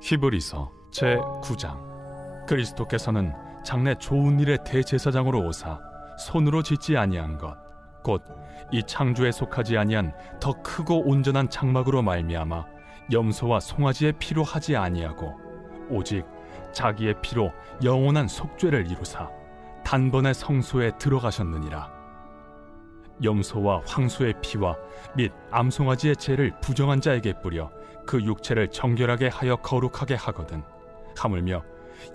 히브리서 제9장. 그리스도께서는 장래 좋은 일의 대제사장으로 오사 손으로 짓지 아니한 것 곧 이 창조에 속하지 아니한 더 크고 온전한 장막으로 말미암아 염소와 송아지의 피로 하지 아니하고 오직 자기의 피로 영원한 속죄를 이루사 단번에 성소에 들어가셨느니라. 염소와 황소의 피와 및 암송아지의 죄를 부정한 자에게 뿌려 그 육체를 정결하게 하여 거룩하게 하거든. 하물며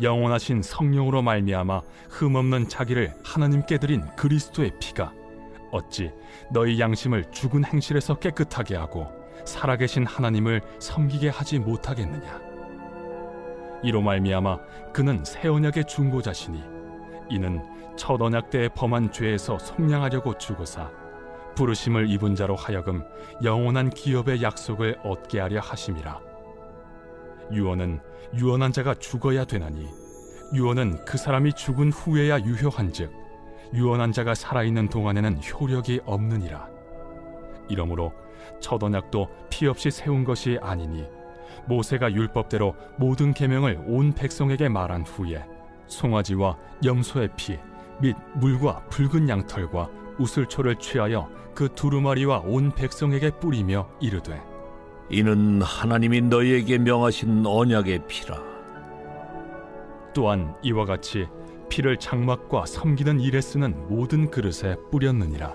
영원하신 성령으로 말미암아 흠없는 자기를 하나님께 드린 그리스도의 피가 어찌 너희 양심을 죽은 행실에서 깨끗하게 하고 살아계신 하나님을 섬기게 하지 못하겠느냐. 이로 말미암아 그는 새 언약의 중보자시니 이는 첫 언약 때에 범한 죄에서 속량하려고 죽으사 부르심을 입은 자로 하여금 영원한 기업의 약속을 얻게 하려 하심이라. 유언은 유언한 자가 죽어야 되나니 유언은 그 사람이 죽은 후에야 유효한즉 유언한 자가 살아있는 동안에는 효력이 없느니라. 이러므로 첫 언약도 피 없이 세운 것이 아니니 모세가 율법대로 모든 계명을 온 백성에게 말한 후에 송아지와 염소의 피 및 물과 붉은 양털과 우슬초를 취하여 그 두루마리와 온 백성에게 뿌리며 이르되 이는 하나님이 너희에게 명하신 언약의 피라. 또한 이와 같이 피를 장막과 섬기는 일에 쓰는 모든 그릇에 뿌렸느니라.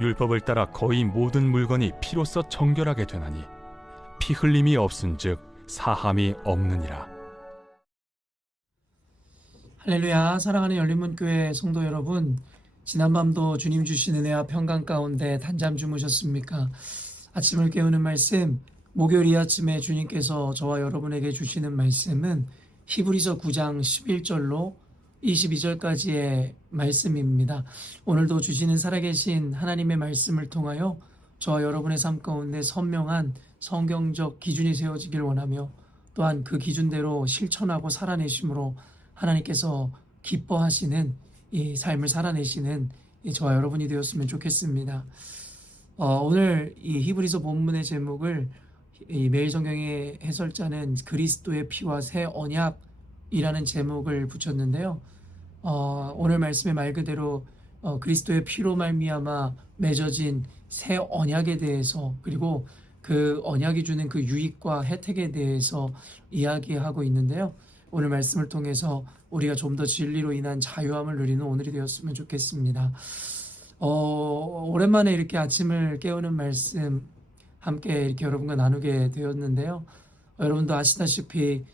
율법을 따라 거의 모든 물건이 피로써 정결하게 되나니 피 흘림이 없은즉 사함이 없느니라. 할렐루야. 사랑하는 열린문교회 성도 여러분, 지난밤도 주님 주신 은혜와 평강 가운데 단잠 주무셨습니까? 아침을 깨우는 말씀, 목요일 이 아침에 주님께서 저와 여러분에게 주시는 말씀은 히브리서 9장 11절로 22절까지의 말씀입니다. 오늘도 주시는 살아계신 하나님의 말씀을 통하여 저와 여러분의 삶 가운데 선명한 성경적 기준이 세워지길 원하며 또한 그 기준대로 실천하고 살아내심으로 하나님께서 기뻐하시는 이 삶을 살아내시는 저와 여러분이 되었으면 좋겠습니다. 오늘 이 히브리서 본문의 제목을 이 매일성경의 해설자는 그리스도의 피와 새 언약이라는 제목을 붙였는데요. 오늘 말씀의 말 그대로 그리스도의 피로 말미암아 맺어진 새 언약에 대해서 그리고 그 언약이 주는 그 유익과 혜택에 대해서 이야기하고 있는데요. 오늘 말씀을 통해서 우리가 좀 더 진리로 인한 자유함을 누리는 오늘이 되었으면 좋겠습니다. 오랜만에 이렇게 아침을 깨우는 말씀 함께 이렇게 여러분과 나누게 되었는데요. 여러분도 아시다시피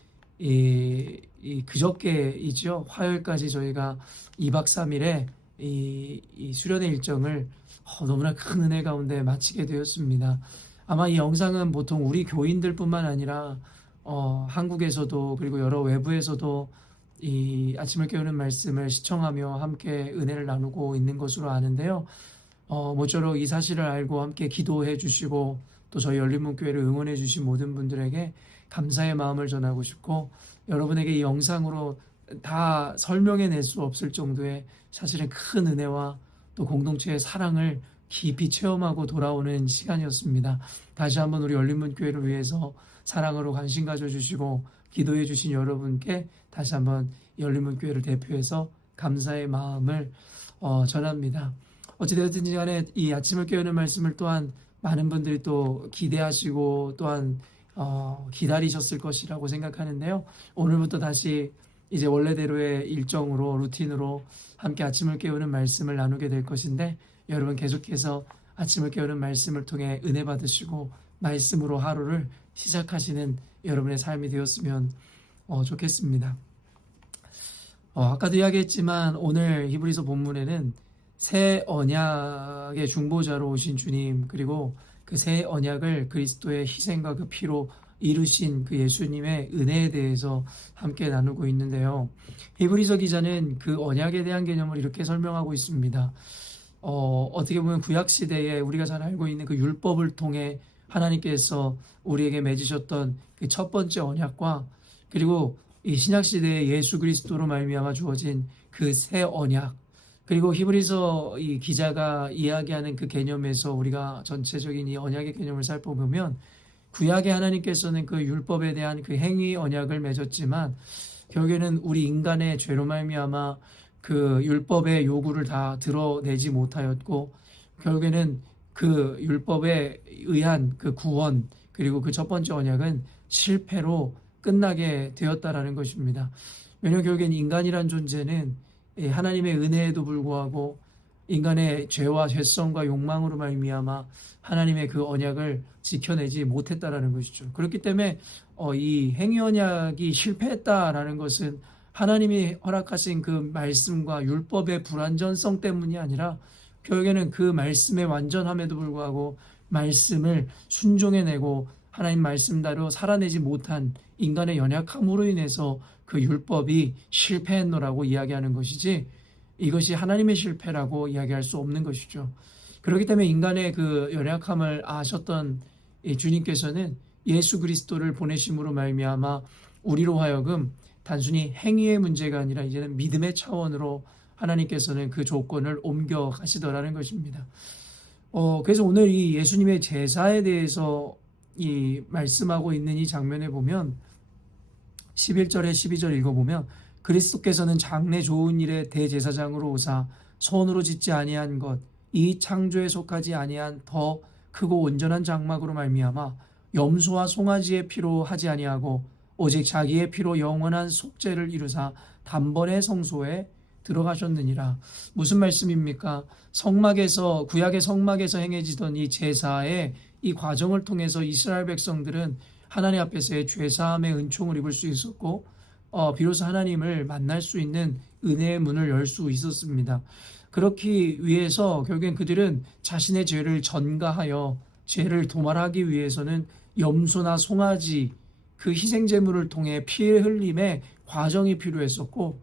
그저께이죠. 화요일까지 저희가 2박 3일의 이 수련의 일정을 너무나 큰 은혜 가운데 마치게 되었습니다. 아마 이 영상은 보통 우리 교인들뿐만 아니라 한국에서도 그리고 여러 외부에서도 이 아침을 깨우는 말씀을 시청하며 함께 은혜를 나누고 있는 것으로 아는데요. 모쪼록 이 사실을 알고 함께 기도해 주시고 또 저희 열린문교회를 응원해 주신 모든 분들에게 감사의 마음을 전하고 싶고 여러분에게 이 영상으로 다 설명해낼 수 없을 정도의 사실은 큰 은혜와 또 공동체의 사랑을 깊이 체험하고 돌아오는 시간이었습니다. 다시 한번 우리 열린문교회를 위해서 사랑으로 관심 가져주시고 기도해 주신 여러분께 다시 한번 열린문교회를 대표해서 감사의 마음을 전합니다. 어찌되었든지 간에 이 아침을 깨우는 말씀을 또한 많은 분들이 또 기대하시고 또한 기다리셨을 것이라고 생각하는데요. 오늘부터 다시 이제 원래대로의 일정으로 루틴으로 함께 아침을 깨우는 말씀을 나누게 될 것인데 여러분 계속해서 아침을 깨우는 말씀을 통해 은혜 받으시고 말씀으로 하루를 시작하시는 여러분의 삶이 되었으면 좋겠습니다. 아까도 이야기했지만 오늘 히브리서 본문에는 새 언약의 중보자로 오신 주님 그리고 그 새 언약을 그리스도의 희생과 그 피로 이루신 그 예수님의 은혜에 대해서 함께 나누고 있는데요. 히브리서 기자는 그 언약에 대한 개념을 이렇게 설명하고 있습니다. 어떻게 보면 구약시대에 우리가 잘 알고 있는 그 율법을 통해 하나님께서 우리에게 맺으셨던 그 첫 번째 언약과 그리고 이 신약시대에 예수 그리스도로 말미암아 주어진 그 새 언약 그리고 히브리서 이 기자가 이야기하는 그 개념에서 우리가 전체적인 이 언약의 개념을 살펴보면 구약의 하나님께서는 그 율법에 대한 그 행위 언약을 맺었지만 결국에는 우리 인간의 죄로 말미암아 그 율법의 요구를 다 드러내지 못하였고 결국에는 그 율법에 의한 그 구원 그리고 그 첫 번째 언약은 실패로 끝나게 되었다라는 것입니다. 왜냐하면 결국엔 인간이란 존재는 하나님의 은혜에도 불구하고 인간의 죄와 죄성과 욕망으로 말미암아 하나님의 그 언약을 지켜내지 못했다라는 것이죠. 그렇기 때문에 이 행위 언약이 실패했다라는 것은 하나님이 허락하신 그 말씀과 율법의 불완전성 때문이 아니라 결국에는 그 말씀의 완전함에도 불구하고 말씀을 순종해내고 하나님 말씀대로 살아내지 못한 인간의 연약함으로 인해서 그 율법이 실패했노라고 이야기하는 것이지 이것이 하나님의 실패라고 이야기할 수 없는 것이죠. 그렇기 때문에 인간의 그 연약함을 아셨던 이 주님께서는 예수 그리스도를 보내심으로 말미암아 우리로 하여금 단순히 행위의 문제가 아니라 이제는 믿음의 차원으로 하나님께서는 그 조건을 옮겨 가시더라는 것입니다. 그래서 오늘 이 예수님의 제사에 대해서 이 말씀하고 있는 이 장면에 보면 11절에 12절 읽어보면 그리스도께서는 장래 좋은 일의 대제사장으로 오사 손으로 짓지 아니한 것 이 창조에 속하지 아니한 더 크고 온전한 장막으로 말미암아 염소와 송아지의 피로 하지 아니하고 오직 자기의 피로 영원한 속죄를 이루사 단번에 성소에 들어가셨느니라. 무슨 말씀입니까? 성막에서 구약의 성막에서 행해지던 이 제사의 이 과정을 통해서 이스라엘 백성들은 하나님 앞에서의 죄사함의 은총을 입을 수 있었고 비로소 하나님을 만날 수 있는 은혜의 문을 열 수 있었습니다. 그렇기 위해서 결국엔 그들은 자신의 죄를 전가하여 죄를 도말하기 위해서는 염소나 송아지 그 희생제물을 통해 피 흘림의 과정이 필요했었고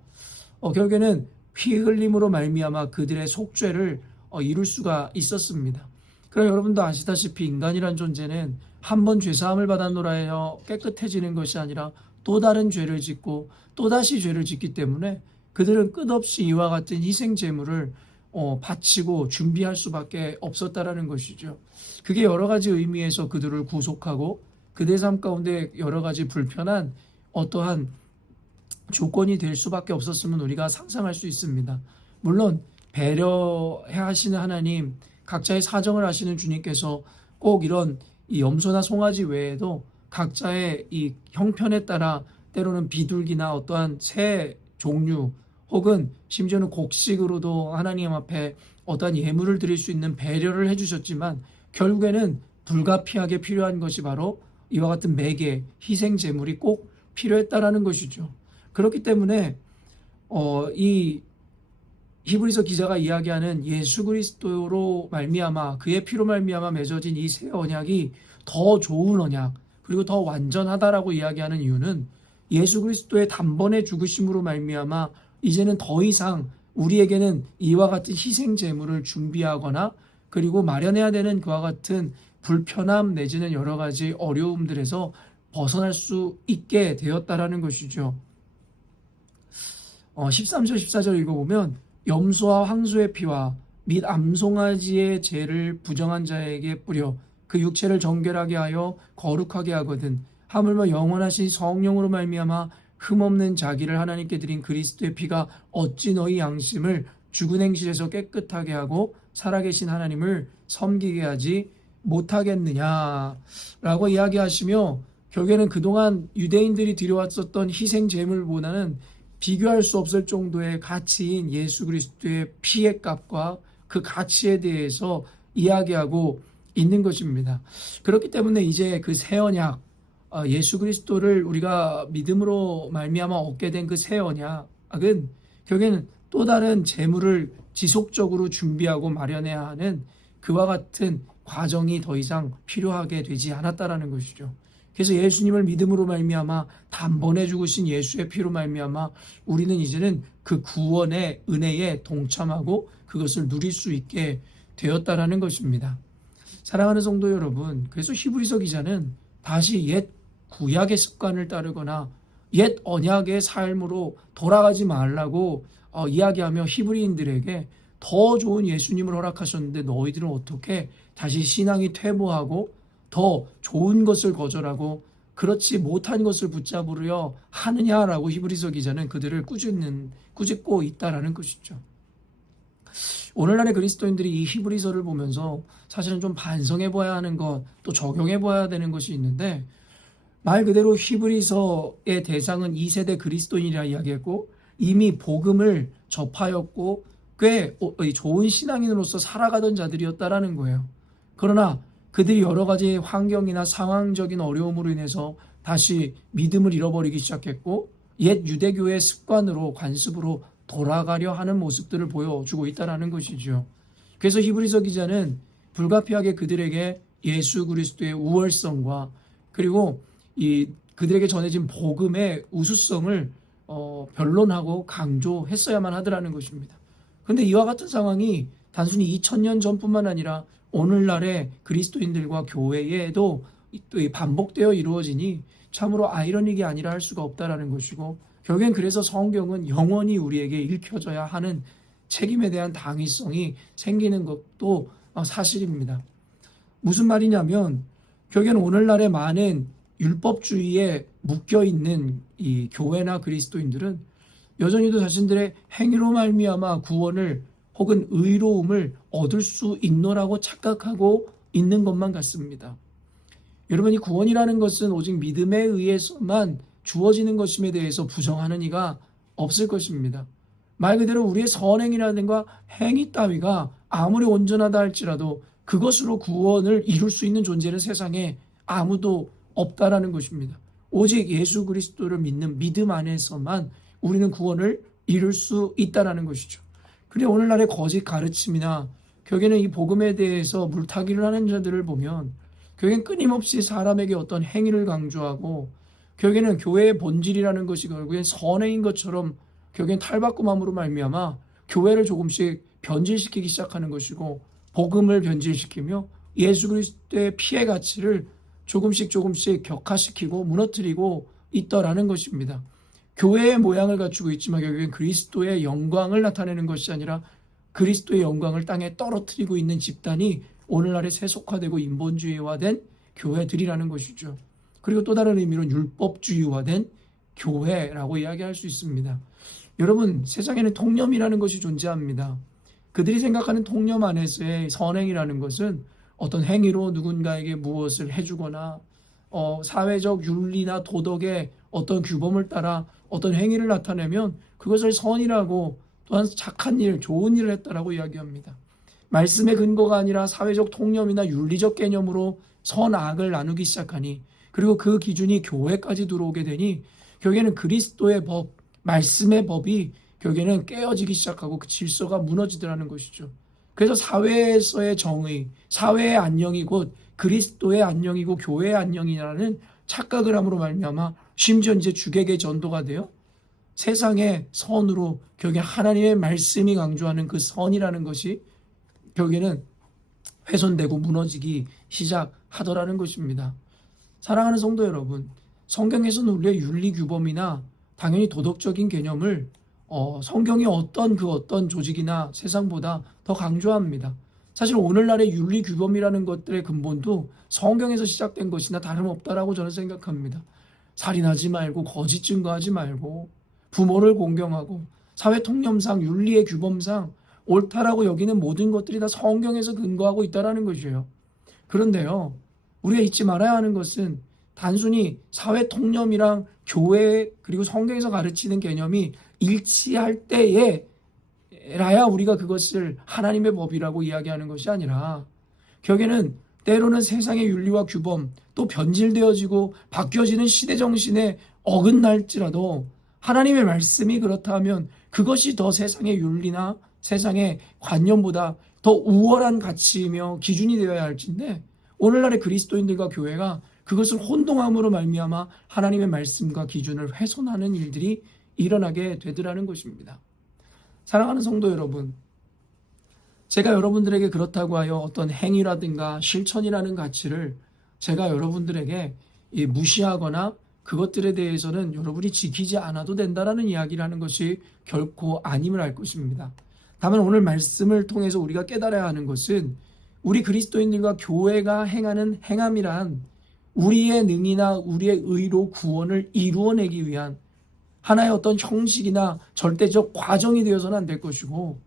결국에는 피 흘림으로 말미암아 그들의 속죄를 이룰 수가 있었습니다. 그럼 여러분도 아시다시피 인간이란 존재는 한 번 죄사함을 받았노라 하여 깨끗해지는 것이 아니라 또 다른 죄를 짓고 또다시 죄를 짓기 때문에 그들은 끝없이 이와 같은 희생제물을 바치고 준비할 수밖에 없었다라는 것이죠. 그게 여러 가지 의미에서 그들을 구속하고 그들의 삶 가운데 여러 가지 불편한 어떠한 조건이 될 수밖에 없었음을 우리가 상상할 수 있습니다. 물론 배려해 하시는 하나님, 각자의 사정을 아시는 주님께서 꼭 이런 이 염소나 송아지 외에도 각자의 이 형편에 따라 때로는 비둘기나 어떠한 새 종류 혹은 심지어는 곡식으로도 하나님 앞에 어떠한 예물을 드릴 수 있는 배려를 해주셨지만 결국에는 불가피하게 필요한 것이 바로 이와 같은 매개, 희생 제물이 꼭 필요했다라는 것이죠. 그렇기 때문에 이 히브리서 기자가 이야기하는 예수 그리스도로 말미암아 그의 피로 말미암아 맺어진 이 새 언약이 더 좋은 언약 그리고 더 완전하다라고 이야기하는 이유는 예수 그리스도의 단번에 죽으심으로 말미암아 이제는 더 이상 우리에게는 이와 같은 희생 제물을 준비하거나 그리고 마련해야 되는 그와 같은 불편함 내지는 여러 가지 어려움들에서 벗어날 수 있게 되었다라는 것이죠. 13절 14절 읽어보면 염소와 황소의 피와 및 암송아지의 죄를 부정한 자에게 뿌려 그 육체를 정결하게 하여 거룩하게 하거든 하물며 영원하신 성령으로 말미암아 흠없는 자기를 하나님께 드린 그리스도의 피가 어찌 너희 양심을 죽은 행실에서 깨끗하게 하고 살아계신 하나님을 섬기게 하지 못하겠느냐라고 이야기하시며 결국에는 그동안 유대인들이 드려왔었던 희생 제물보다는 비교할 수 없을 정도의 가치인 예수 그리스도의 피의 값과 그 가치에 대해서 이야기하고 있는 것입니다. 그렇기 때문에 이제 그 새 언약 예수 그리스도를 우리가 믿음으로 말미암아 얻게 된 그 새 언약은 결국에는 또 다른 재물을 지속적으로 준비하고 마련해야 하는 그와 같은 과정이 더 이상 필요하게 되지 않았다라는 것이죠. 그래서 예수님을 믿음으로 말미암아 단번에 죽으신 예수의 피로 말미암아 우리는 이제는 그 구원의 은혜에 동참하고 그것을 누릴 수 있게 되었다라는 것입니다. 사랑하는 성도 여러분, 그래서 히브리서 기자는 다시 옛 구약의 습관을 따르거나 옛 언약의 삶으로 돌아가지 말라고 이야기하며 히브리인들에게 더 좋은 예수님을 허락하셨는데 너희들은 어떻게 다시 신앙이 퇴보하고 더 좋은 것을 거절하고 그렇지 못한 것을 붙잡으려 하느냐라고 히브리서 기자는 그들을 꾸짖고 있다라는 것이죠. 오늘날의 그리스도인들이 이 히브리서를 보면서 사실은 좀 반성해 봐야 하는 것, 또 적용해 봐야 되는 것이 있는데, 말 그대로 히브리서의 대상은 2세대 그리스도인이라 이야기했고 이미 복음을 접하였고 꽤 좋은 신앙인으로서 살아가던 자들이었다라는 거예요. 그러나 그들이 여러 가지 환경이나 상황적인 어려움으로 인해서 다시 믿음을 잃어버리기 시작했고 옛 유대교의 습관으로 관습으로 돌아가려 하는 모습들을 보여주고 있다는 것이죠. 그래서 히브리서 기자는 불가피하게 그들에게 예수 그리스도의 우월성과 그리고 그들에게 전해진 복음의 우수성을 변론하고 강조했어야만 하더라는 것입니다. 그런데 이와 같은 상황이 단순히 2000년 전뿐만 아니라 오늘날의 그리스도인들과 교회에도 또 반복되어 이루어지니 참으로 아이러닉이 아니라 할 수가 없다라는 것이고, 결국엔 그래서 성경은 영원히 우리에게 읽혀져야 하는 책임에 대한 당위성이 생기는 것도 사실입니다. 무슨 말이냐면 결국엔 오늘날의 많은 율법주의에 묶여있는 이 교회나 그리스도인들은 여전히도 자신들의 행위로 말미암아 구원을 혹은 의로움을 얻을 수 있노라고 착각하고 있는 것만 같습니다. 여러분, 이 구원이라는 것은 오직 믿음에 의해서만 주어지는 것임에 대해서 부정하는 이가 없을 것입니다. 말 그대로 우리의 선행이라든가 행위 따위가 아무리 온전하다 할지라도 그것으로 구원을 이룰 수 있는 존재는 세상에 아무도 없다라는 것입니다. 오직 예수 그리스도를 믿는 믿음 안에서만 우리는 구원을 이룰 수 있다라는 것이죠. 그런데 오늘날의 거짓 가르침이나 결국에는 이 복음에 대해서 물타기를 하는 자들을 보면 결국엔 끊임없이 사람에게 어떤 행위를 강조하고 결국에는 교회의 본질이라는 것이 결국엔 선행인 것처럼 결국엔 탈바꿈함으로 말미암아 교회를 조금씩 변질시키기 시작하는 것이고 복음을 변질시키며 예수 그리스도의 피의 가치를 조금씩 격화시키고 무너뜨리고 있더라는 것입니다. 교회의 모양을 갖추고 있지만 결국엔 그리스도의 영광을 나타내는 것이 아니라 그리스도의 영광을 땅에 떨어뜨리고 있는 집단이 오늘날의 세속화되고 인본주의화된 교회들이라는 것이죠. 그리고 또 다른 의미로는 율법주의화된 교회라고 이야기할 수 있습니다. 여러분, 세상에는 통념이라는 것이 존재합니다. 그들이 생각하는 통념 안에서의 선행이라는 것은 어떤 행위로 누군가에게 무엇을 해주거나 사회적 윤리나 도덕의 어떤 규범을 따라 어떤 행위를 나타내면 그것을 선이라고 또한 착한 일, 좋은 일을 했다라고 이야기합니다. 말씀의 근거가 아니라 사회적 통념이나 윤리적 개념으로 선악을 나누기 시작하니 그리고 그 기준이 교회까지 들어오게 되니 결국에는 그리스도의 법, 말씀의 법이 결국에는 깨어지기 시작하고 그 질서가 무너지더라는 것이죠. 그래서 사회에서의 정의, 사회의 안녕이 곧 그리스도의 안녕이고 교회의 안녕이라는 착각을 함으로 말미암아 심지어 이제 주객의 전도가 되어 세상의 선으로 결국에 하나님의 말씀이 강조하는 그 선이라는 것이 결국에는 훼손되고 무너지기 시작하더라는 것입니다. 사랑하는 성도 여러분, 성경에서는 우리의 윤리 규범이나 당연히 도덕적인 개념을 성경이 어떤 조직이나 세상보다 더 강조합니다. 사실 오늘날의 윤리 규범이라는 것들의 근본도 성경에서 시작된 것이나 다름없다라고 저는 생각합니다. 살인하지 말고 거짓 증거하지 말고 부모를 공경하고 사회 통념상 윤리의 규범상 옳다라고 여기는 모든 것들이 다 성경에서 근거하고 있다라는 것이에요. 그런데요, 우리가 잊지 말아야 하는 것은 단순히 사회 통념이랑 교회 그리고 성경에서 가르치는 개념이 일치할 때에 라야 우리가 그것을 하나님의 법이라고 이야기하는 것이 아니라 결국에는 때로는 세상의 윤리와 규범 또 변질되어지고 바뀌어지는 시대 정신에 어긋날지라도 하나님의 말씀이 그렇다면 그것이 더 세상의 윤리나 세상의 관념보다 더 우월한 가치이며 기준이 되어야 할진데 오늘날의 그리스도인들과 교회가 그것을 혼동함으로 말미암아 하나님의 말씀과 기준을 훼손하는 일들이 일어나게 되더라는 것입니다. 사랑하는 성도 여러분, 제가 여러분들에게 그렇다고 하여 어떤 행위라든가 실천이라는 가치를 제가 여러분들에게 무시하거나 그것들에 대해서는 여러분이 지키지 않아도 된다라는 이야기를 하는 것이 결코 아님을 알 것입니다. 다만 오늘 말씀을 통해서 우리가 깨달아야 하는 것은 우리 그리스도인들과 교회가 행하는 행함이란 우리의 능이나 우리의 의로 구원을 이루어내기 위한 하나의 어떤 형식이나 절대적 과정이 되어서는 안 될 것이고,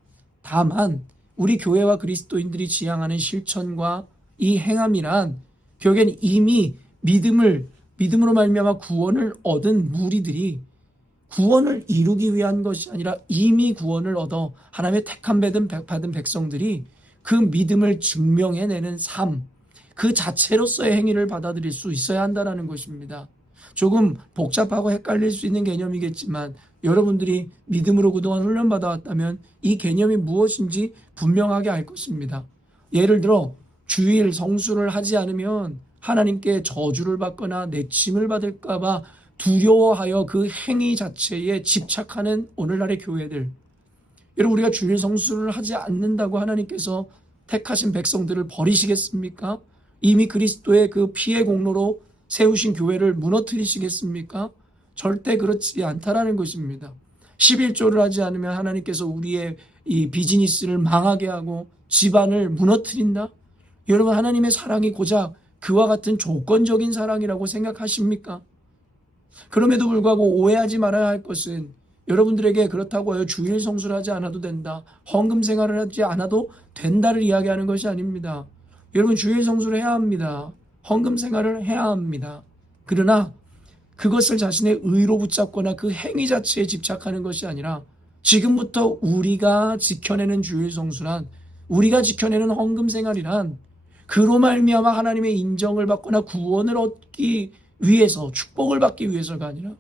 다만 우리 교회와 그리스도인들이 지향하는 실천과 이 행함이란 결국엔 이미 믿음으로 말미암아 구원을 얻은 무리들이 구원을 이루기 위한 것이 아니라 이미 구원을 얻어 하나님의 택함 받은 백성들이 그 믿음을 증명해내는 삶, 그 자체로서의 행위를 받아들일 수 있어야 한다는 것입니다. 조금 복잡하고 헷갈릴 수 있는 개념이겠지만 여러분들이 믿음으로 그동안 훈련받아왔다면 이 개념이 무엇인지 분명하게 알 것입니다. 예를 들어 주일 성수를 하지 않으면 하나님께 저주를 받거나 내침을 받을까 봐 두려워하여 그 행위 자체에 집착하는 오늘날의 교회들. 여러분, 우리가 주일 성수를 하지 않는다고 하나님께서 택하신 백성들을 버리시겠습니까? 이미 그리스도의 그 피의 공로로 세우신 교회를 무너뜨리시겠습니까? 절대 그렇지 않다라는 것입니다. 11조를 하지 않으면 하나님께서 우리의 이 비즈니스를 망하게 하고 집안을 무너뜨린다? 여러분, 하나님의 사랑이 고작 그와 같은 조건적인 사랑이라고 생각하십니까? 그럼에도 불구하고 오해하지 말아야 할 것은 여러분들에게 그렇다고 해요 주일 성수를 하지 않아도 된다, 헌금 생활을 하지 않아도 된다를 이야기하는 것이 아닙니다. 여러분, 주일 성수를 해야 합니다. 헌금 생활을 해야 합니다. 그러나 그것을 자신의 의로 붙잡거나 그 행위 자체에 집착하는 것이 아니라 지금부터 우리가 지켜내는 주일 성수란, 우리가 지켜내는 헌금 생활이란 그로 말미암아 하나님의 인정을 받거나 구원을 얻기 위해서, 축복을 받기 위해서가 아니라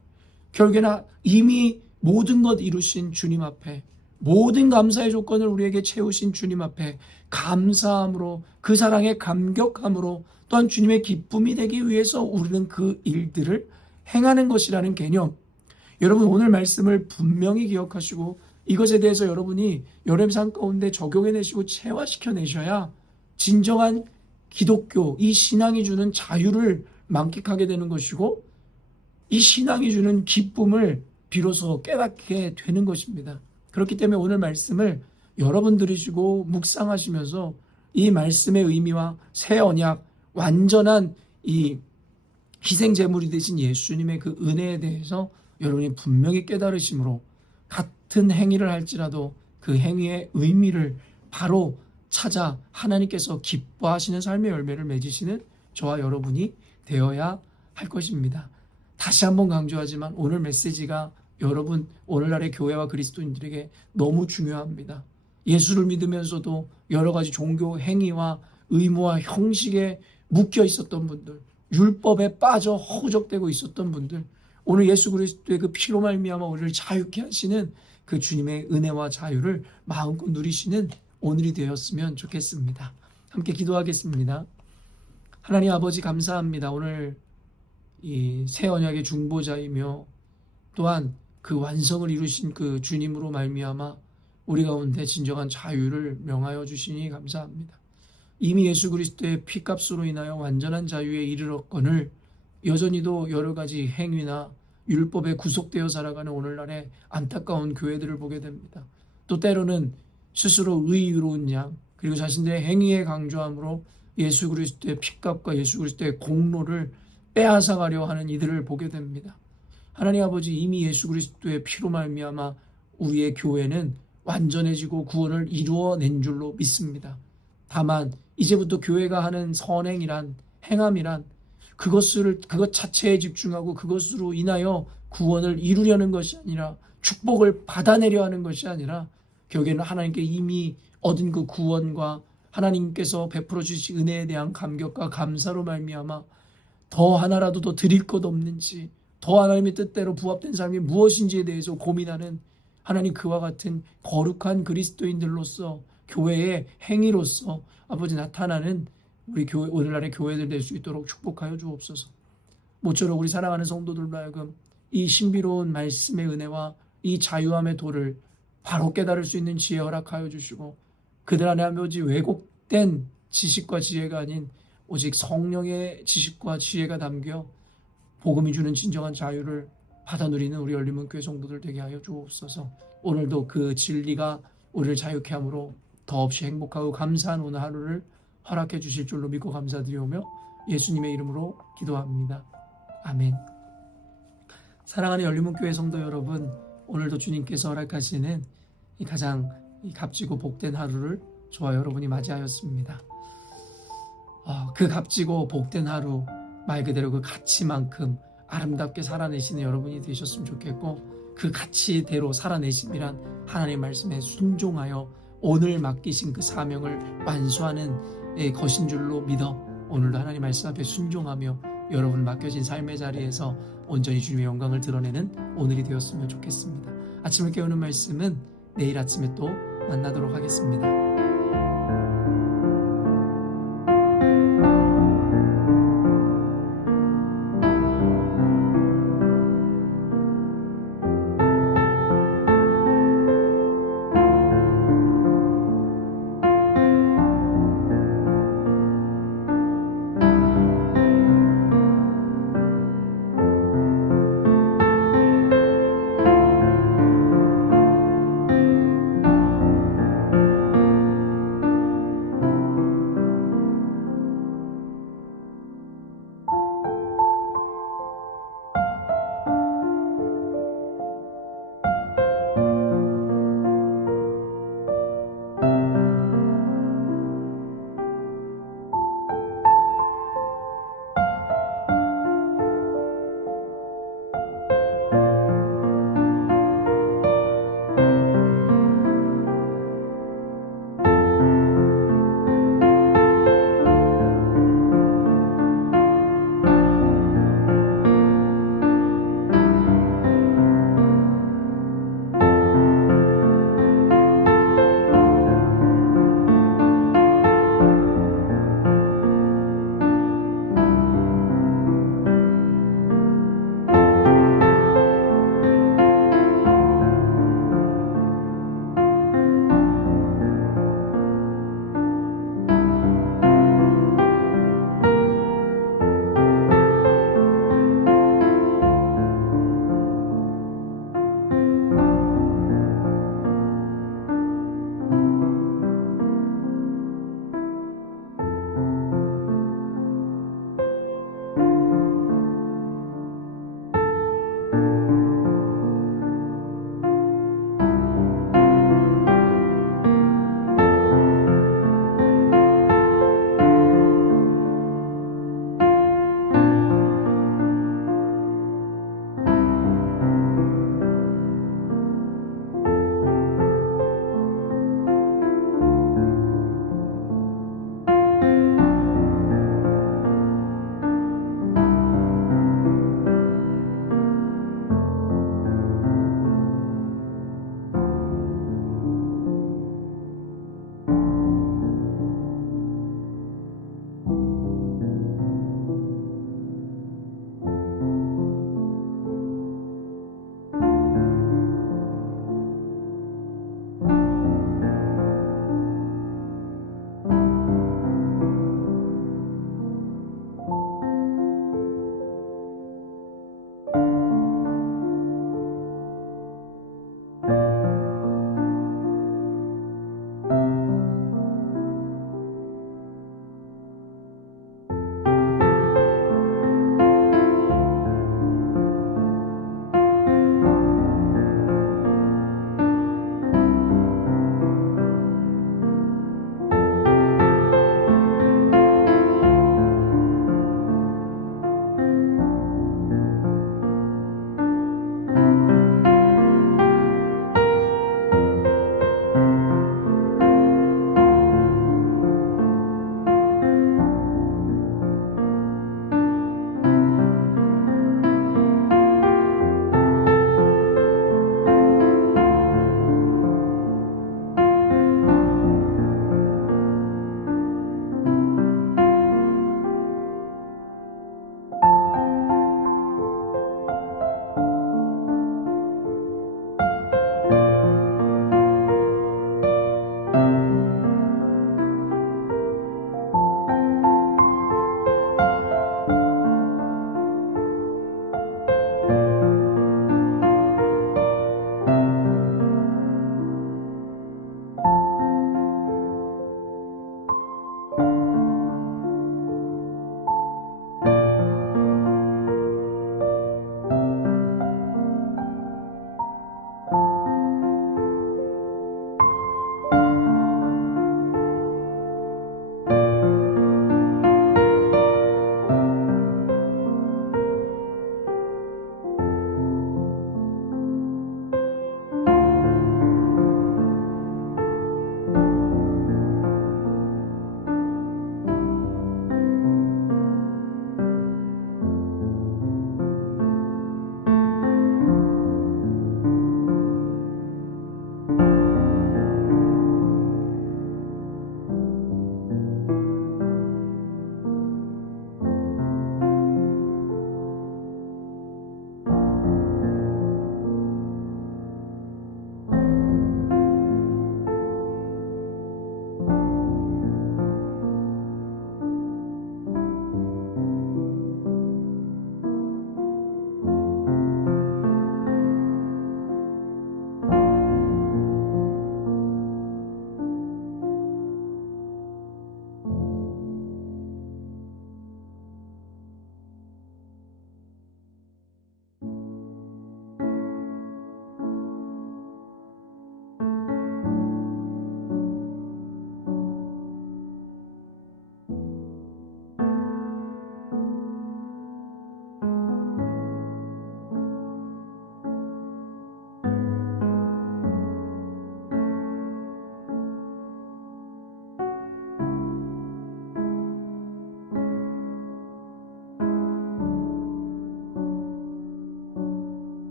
결국에는 이미 모든 것 이루신 주님 앞에, 모든 감사의 조건을 우리에게 채우신 주님 앞에 감사함으로, 그 사랑에 감격함으로, 또한 주님의 기쁨이 되기 위해서 우리는 그 일들을 행하는 것이라는 개념. 여러분, 오늘 말씀을 분명히 기억하시고 이것에 대해서 여러분이 여러분 삶 가운데 적용해내시고 체화시켜내셔야 진정한 기독교, 이 신앙이 주는 자유를 만끽하게 되는 것이고 이 신앙이 주는 기쁨을 비로소 깨닫게 되는 것입니다. 그렇기 때문에 오늘 말씀을 여러분 들으시고 묵상하시면서 이 말씀의 의미와 새 언약, 완전한 이 희생 제물이 되신 예수님의 그 은혜에 대해서 여러분이 분명히 깨달으심으로 같은 행위를 할지라도 그 행위의 의미를 바로 찾아 하나님께서 기뻐하시는 삶의 열매를 맺으시는 저와 여러분이 되어야 할 것입니다. 다시 한번 강조하지만 오늘 메시지가 여러분, 오늘날의 교회와 그리스도인들에게 너무 중요합니다. 예수를 믿으면서도 여러 가지 종교 행위와 의무와 형식에 묶여 있었던 분들, 율법에 빠져 허우적대고 있었던 분들, 오늘 예수 그리스도의 그 피로 말미암아 우리를 자유케 하시는 그 주님의 은혜와 자유를 마음껏 누리시는 오늘이 되었으면 좋겠습니다. 함께 기도하겠습니다. 하나님 아버지, 감사합니다. 오늘 이 새 언약의 중보자이며 또한 그 완성을 이루신 그 주님으로 말미암아 우리 가운데 진정한 자유를 명하여 주시니 감사합니다. 이미 예수 그리스도의 피값으로 인하여 완전한 자유에 이르렀거늘 여전히도 여러 가지 행위나 율법에 구속되어 살아가는 오늘날의 안타까운 교회들을 보게 됩니다. 또 때로는 스스로 의의로운 양, 그리고 자신들의 행위에 강조함으로 예수 그리스도의 피값과 예수 그리스도의 공로를 빼앗아가려 하는 이들을 보게 됩니다. 하나님 아버지, 이미 예수 그리스도의 피로 말미암아 우리의 교회는 완전해지고 구원을 이루어낸 줄로 믿습니다. 다만 이제부터 교회가 하는 선행이란, 행함이란 그것 자체에 집중하고 그것으로 인하여 구원을 이루려는 것이 아니라, 축복을 받아내려 하는 것이 아니라 결국에는 하나님께 이미 얻은 그 구원과 하나님께서 베풀어 주신 은혜에 대한 감격과 감사로 말미암아 더 하나라도 더 드릴 것 없는지, 더 하나님의 뜻대로 부합된 삶이 무엇인지에 대해서 고민하는 하나님, 그와 같은 거룩한 그리스도인들로서, 교회의 행위로서 아버지 나타나는 우리 교회, 오늘날의 교회들 될 수 있도록 축복하여 주옵소서. 모쪼록 우리 사랑하는 성도들로 하여금 이 신비로운 말씀의 은혜와 이 자유함의 도를 바로 깨달을 수 있는 지혜 허락하여 주시고, 그들 안에 아버지 왜곡된 지식과 지혜가 아닌 오직 성령의 지식과 지혜가 담겨 복음이 주는 진정한 자유를 받아 누리는 우리 열린문교회 성도들 되게 하여 주옵소서. 오늘도 그 진리가 우리를 자유케 함으로 더없이 행복하고 감사한 오늘 하루를 허락해 주실 줄로 믿고 감사드리오며 예수님의 이름으로 기도합니다. 아멘. 사랑하는 열린문교회 성도 여러분, 오늘도 주님께서 허락하시는 이 가장 값지고 복된 하루를 저와 여러분이 맞이하였습니다. 그 값지고 복된 하루, 말 그대로 그 가치만큼 아름답게 살아내시는 여러분이 되셨으면 좋겠고, 그 가치대로 살아내심이란 하나님의 말씀에 순종하여 오늘 맡기신 그 사명을 완수하는 것인 줄로 믿어 오늘도 하나님 말씀 앞에 순종하며 여러분 맡겨진 삶의 자리에서 온전히 주님의 영광을 드러내는 오늘이 되었으면 좋겠습니다. 아침을 깨우는 말씀은 내일 아침에 또 만나도록 하겠습니다.